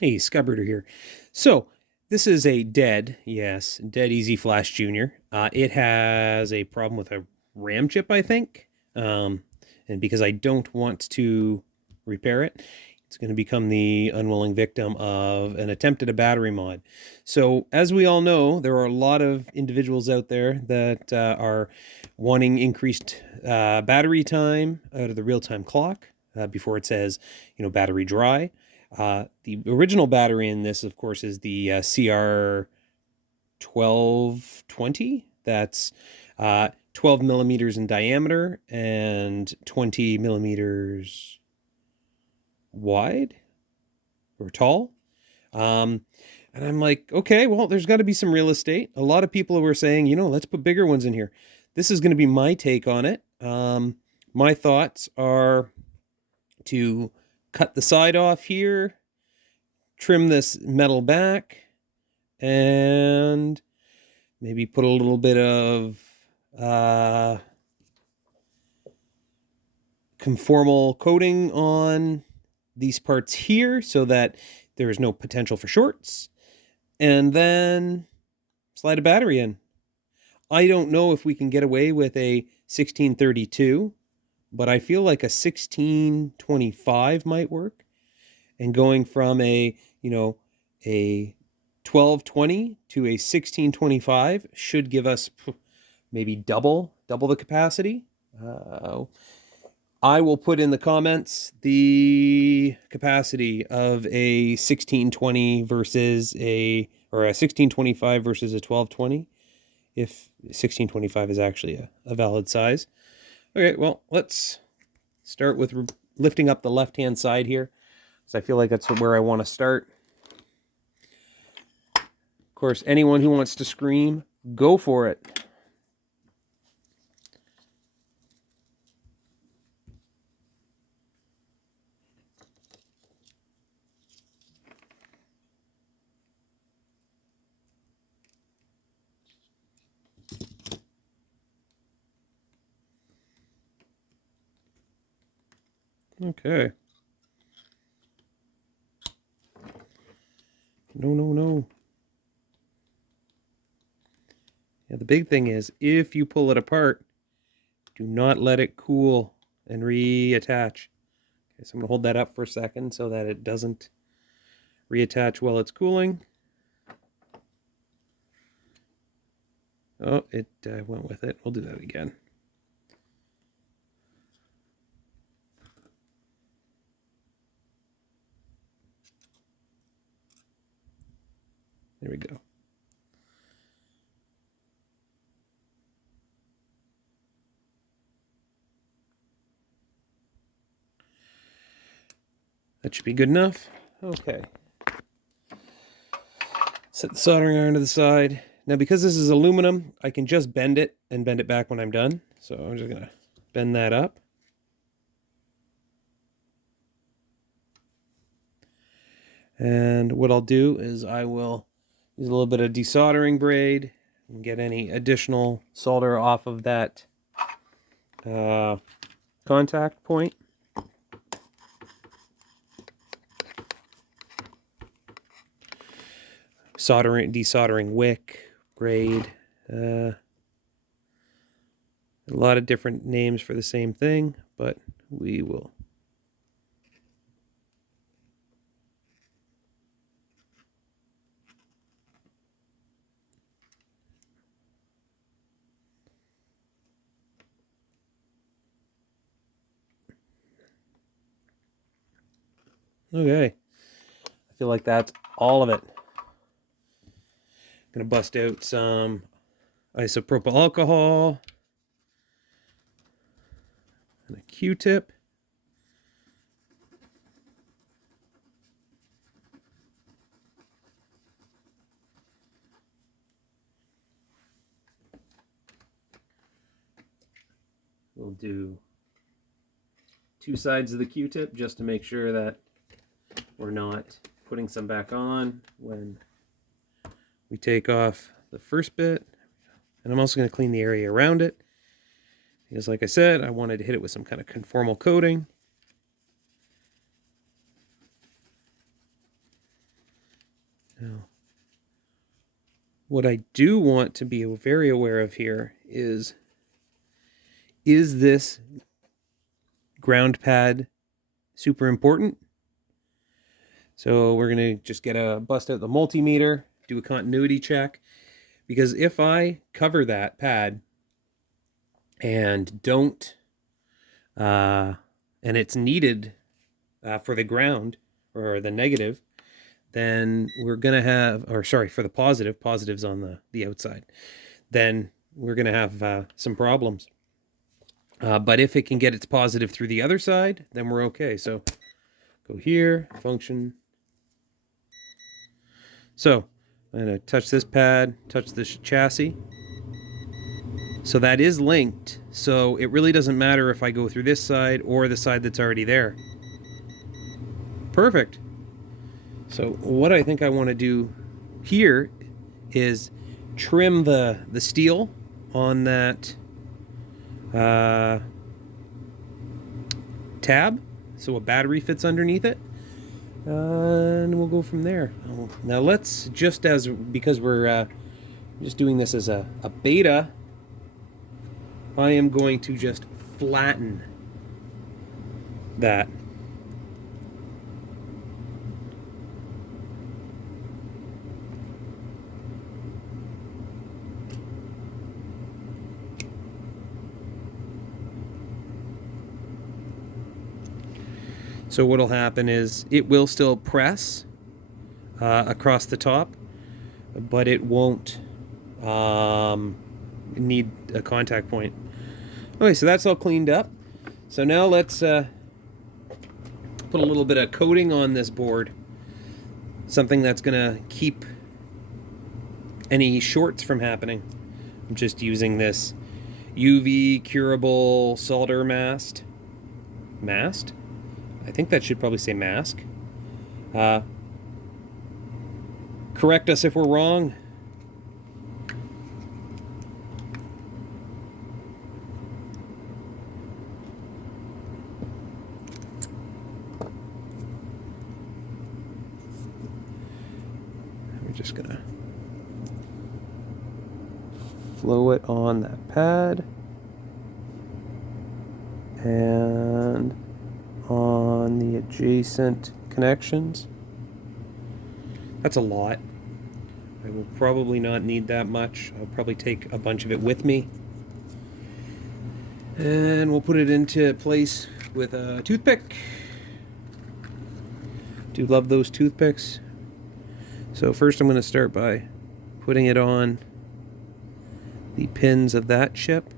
Hey, Scubberter here. So, this is a dead EZflash Jr. It has a problem with a RAM chip, I think. And because I don't want to repair it, it's going to become the unwilling victim of an attempt at a battery mod. So, as we all know, there are a lot of individuals out there that are wanting increased battery time out of the real-time clock before it says, battery dry. The original battery in this, of course, is the CR 1220. That's 12 millimeters in diameter and 20 millimeters wide or tall. And I'm like, okay, well, there's got to be some real estate. A lot of people were saying, let's put bigger ones in here. This is going to be my take on it. My thoughts are to cut the side off here, trim this metal back, and maybe put a little bit of conformal coating on these parts here so that there is no potential for shorts, and then slide a battery in. I don't know if we can get away with a 1632, but I feel like a 1625 might work. And going from a 1220 to a 1625 should give us maybe double the capacity. I will put in the comments the capacity of a 1620 versus a 1625 versus a 1220, if 1625 is actually a valid size. Okay, well, let's start with lifting up the left-hand side here, because I feel like that's where I want to start. Of course, anyone who wants to scream, go for it. Okay. No. Yeah, the big thing is, if you pull it apart, do not let it cool and reattach. Okay, so I'm going to hold that up for a second so that it doesn't reattach while it's cooling. Oh, it went with it. We'll do that again. There we go. That should be good enough. Okay. Set the soldering iron to the side. Now, because this is aluminum, I can just bend it and bend it back when I'm done. So I'm just going to bend that up. And what I'll do is I will use a little bit of desoldering braid and get any additional solder off of that contact point. Desoldering wick, braid, a lot of different names for the same thing, but we will. Okay, I feel like that's all of it. I'm gonna bust out some isopropyl alcohol and a Q-tip. We'll do two sides of the Q-tip just to make sure that we're not putting some back on when we take off the first bit. And I'm also going to clean the area around it, because like I said, I wanted to hit it with some kind of conformal coating. Now, what I do want to be very aware of here is this ground pad super important? So we're going to just bust out the multimeter, do a continuity check, because if I cover that pad and don't, and it's needed for the ground or the negative, then we're going to have, or sorry, for the positives on the outside, then we're going to have some problems. But if it can get its positive through the other side, then we're okay. So go here, function. So I'm going to touch this pad, touch this chassis. So that is linked. So it really doesn't matter if I go through this side or the side that's already there. Perfect. So what I think I want to do here is trim the steel on that tab so a battery fits underneath it. And we'll go from there. Now let's because we're just doing this as a beta, I am going to just flatten that. So what'll happen is it will still press across the top, but it won't need a contact point. Okay, so that's all cleaned up. So now let's put a little bit of coating on this board. Something that's gonna keep any shorts from happening. I'm just using this UV curable solder mask. I think that should probably say mask. Correct us if we're wrong. We're just gonna flow it on that pad and on the adjacent connections. That's a lot. I will probably not need that much. I'll probably take a bunch of it with me. And we'll put it into place with a toothpick. Do love those toothpicks. So first I'm going to start by putting it on the pins of that chip,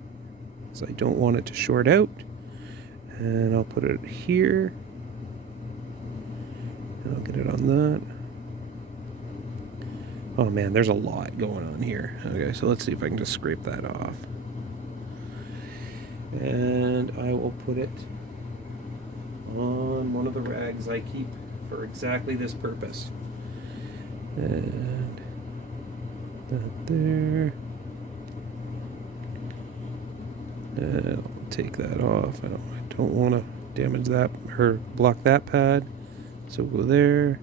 because I don't want it to short out. And I'll put it here. And I'll get it on that. Oh man, there's a lot going on here. Okay, so let's see if I can just scrape that off. And I will put it on one of the rags I keep for exactly this purpose. And that there. And I'll take that off. I don't want to damage that or block that pad, so go there.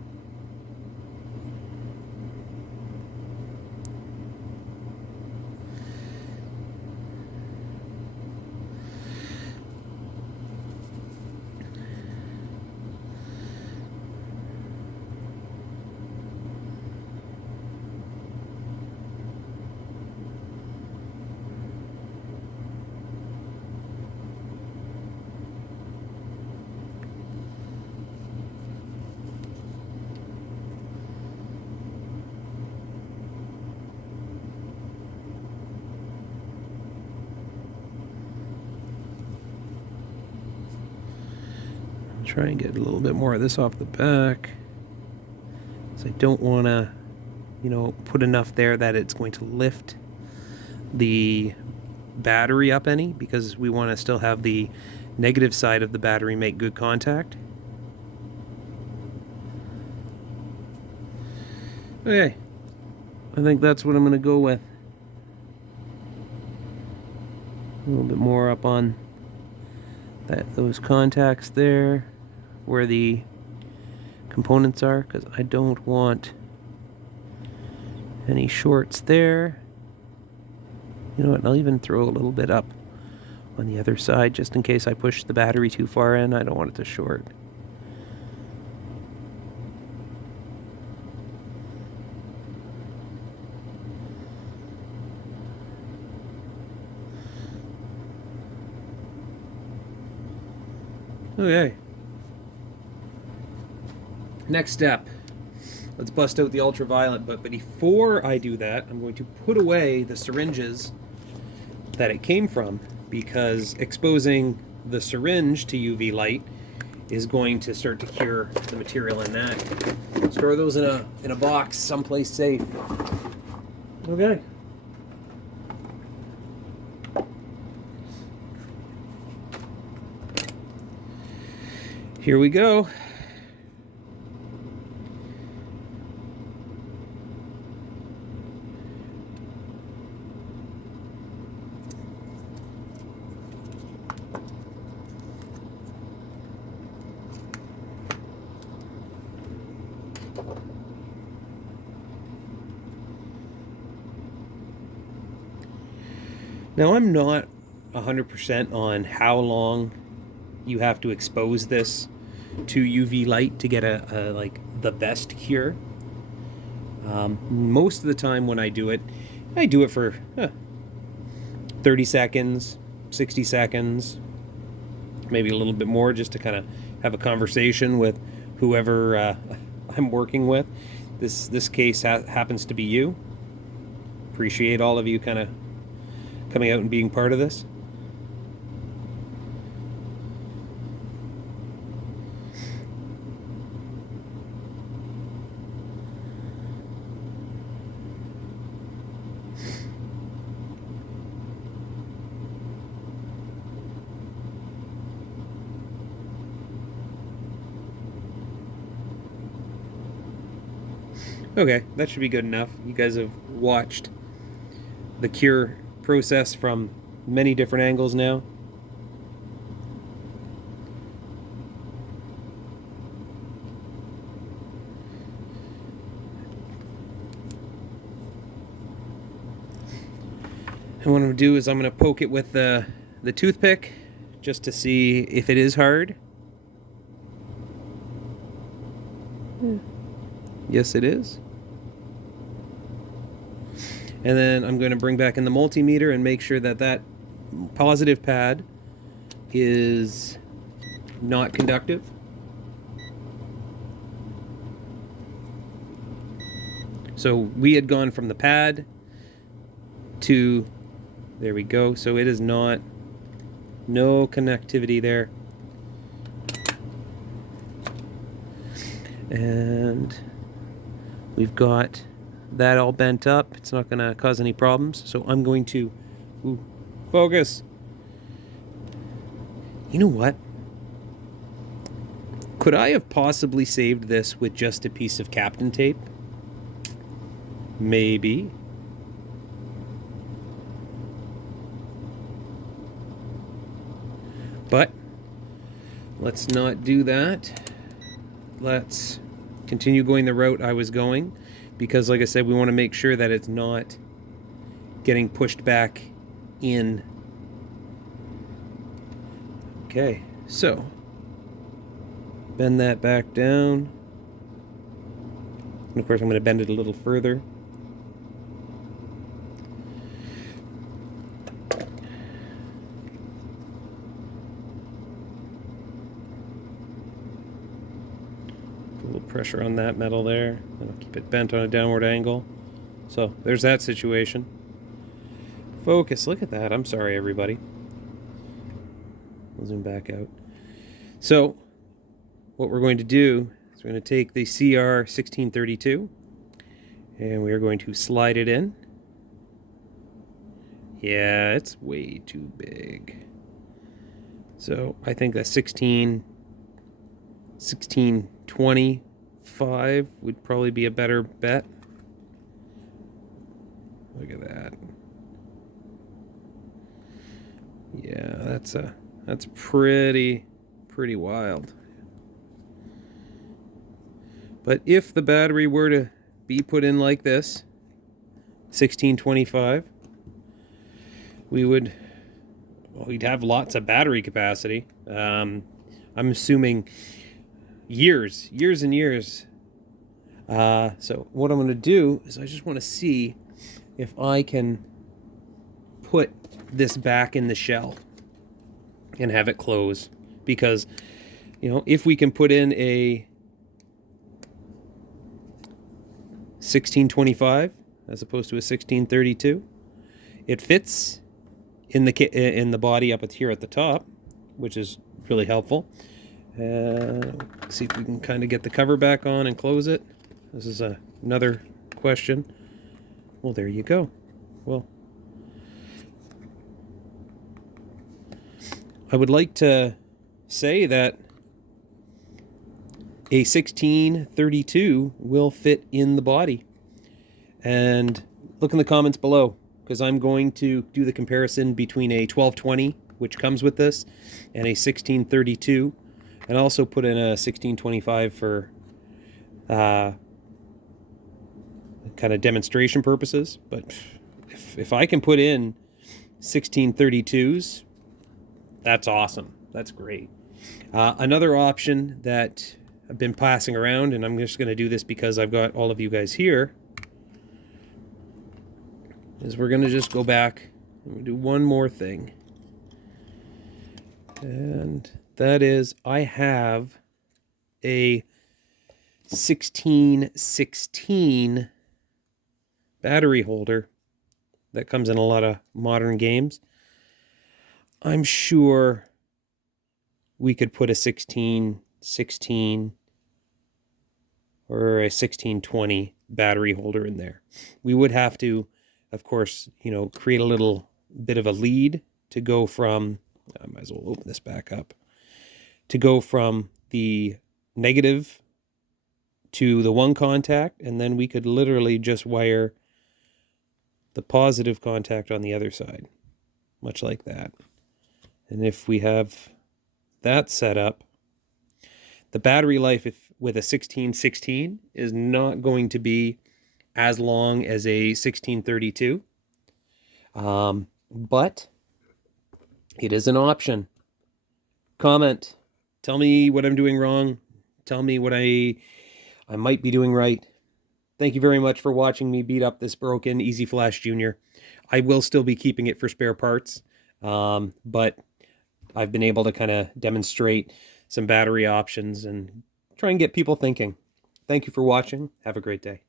Try and get a little bit more of this off the back, so I don't want to, put enough there that it's going to lift the battery up any, because we want to still have the negative side of the battery make good contact. Okay, I think that's what I'm going to go with. A little bit more up on those contacts there, where the components are, because I don't want Any shorts there? You know what, I'll even throw a little bit up on the other side just in case I push the battery too far in. I don't want it to short. Okay. Next step. Let's bust out the ultraviolet, but before I do that, I'm going to put away the syringes that it came from, because exposing the syringe to UV light is going to start to cure the material in that. Store those in a box someplace safe. Okay. Here we go. Now, I'm not 100% on how long you have to expose this to UV light to get a like the best cure. Most of the time when I do it for 30 seconds, 60 seconds, maybe a little bit more, just to kind of have a conversation with whoever I'm working with. This case happens to be you. Appreciate all of you kind of coming out and being part of this. Okay, that should be good enough. You guys have watched the cure process from many different angles now. And what I'm going to do is I'm going to poke it with the toothpick just to see if it is hard. Yes, it is. And then I'm going to bring back in the multimeter and make sure that that positive pad is not conductive. So we had gone from the pad to, there we go, so it is not, no connectivity there. And we've got that all bent up. It's not going to cause any problems. So I'm going to focus. You know what? Could I have possibly saved this with just a piece of Captain tape? Maybe. But let's not do that. Let's continue going the route I was going, because like I said, we want to make sure that it's not getting pushed back in. Okay, so bend that back down. And of course I'm going to bend it a little further. Pressure on that metal there. I'll keep it bent on a downward angle. So there's that situation. Focus, look at that. I'm sorry, everybody. I'll zoom back out. So what we're going to do is we're going to take the CR 1632 and we are going to slide it in. Yeah, it's way too big. So I think that 1620 5 would probably be a better bet. Look at that. Yeah, that's pretty wild. But if the battery were to be put in like this, 1625, we'd have lots of battery capacity. I'm assuming years and years. So what I'm going to do is I just want to see if I can put this back in the shell and have it close, because if we can put in a 1625 as opposed to a 1632, it fits in the body up here at the top, which is really helpful. See if we can kind of get the cover back on and close it. This is another question. Well, there you go. Well, I would like to say that a 1632 will fit in the body. And look in the comments below, because I'm going to do the comparison between a 1220, which comes with this, and a 1632, and also put in a 1625 for kind of demonstration purposes. But if I can put in 1632s, that's awesome. That's great. Another option that I've been passing around, and I'm just going to do this because I've got all of you guys here, is we're going to just go back and do one more thing. And that is, I have a 1616 battery holder that comes in a lot of modern games. I'm sure we could put a 1616 or a 1620 battery holder in there. We would have to, of course, create a little bit of a lead to go from, I might as well open this back up, to go from the negative to the one contact, and then we could literally just wire the positive contact on the other side, much like that. And if we have that set up, the battery life with a 1616 is not going to be as long as a 1632. But it is an option. Comment. Tell me what I'm doing wrong. Tell me what I might be doing right. Thank you very much for watching me beat up this broken EZflash Jr. I will still be keeping it for spare parts, but I've been able to kind of demonstrate some battery options and try and get people thinking. Thank you for watching. Have a great day.